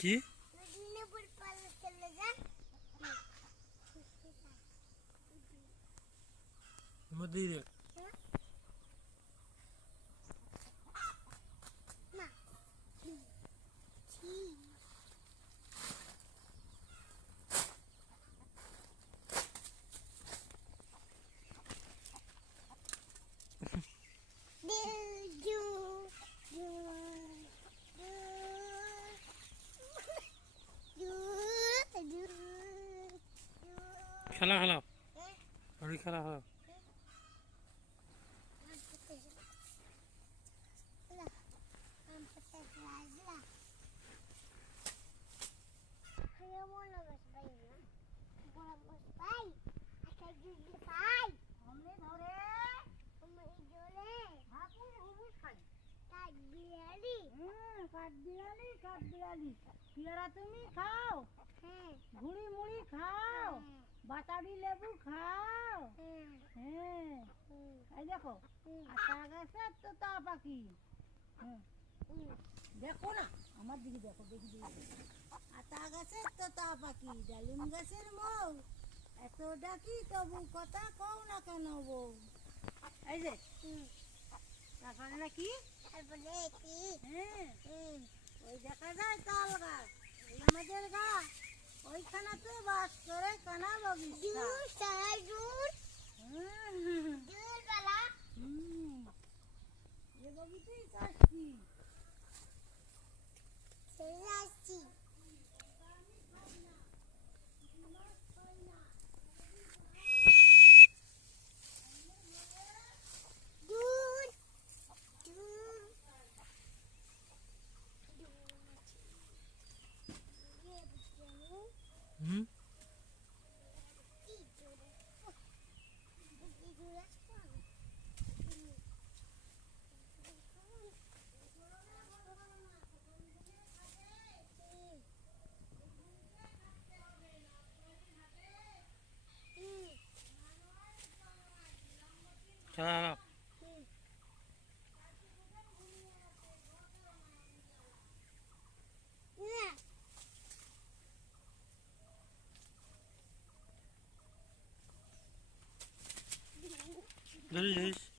কি মধ্যে দেখ খেলা খেলাও হরি খেলা খেলাও পেয়ারা তুমি খাও, ঘুড়ি মুড়ি খাও, বাতাবি লেবু খাও। হ্যাঁ, এই দেখো আতা গাছে তোতা পাখি। দেখো না আমার দিকে, দেখো দেখি দেখি। আতা গাছের তোতা পাখি, ডালিম গাছের মৌ, এত ডাকি তবু কথা কও না কেন বউ। এই যে তারপরে নাকি হ্যাঁ ওই দেখা যায় তাল গাছ, ওই আমাদের গা ওইখানাতে বাস করে কানা বগিচা। এ বগিতেই কাশছি। হুম খেলা খেলাও ধরিস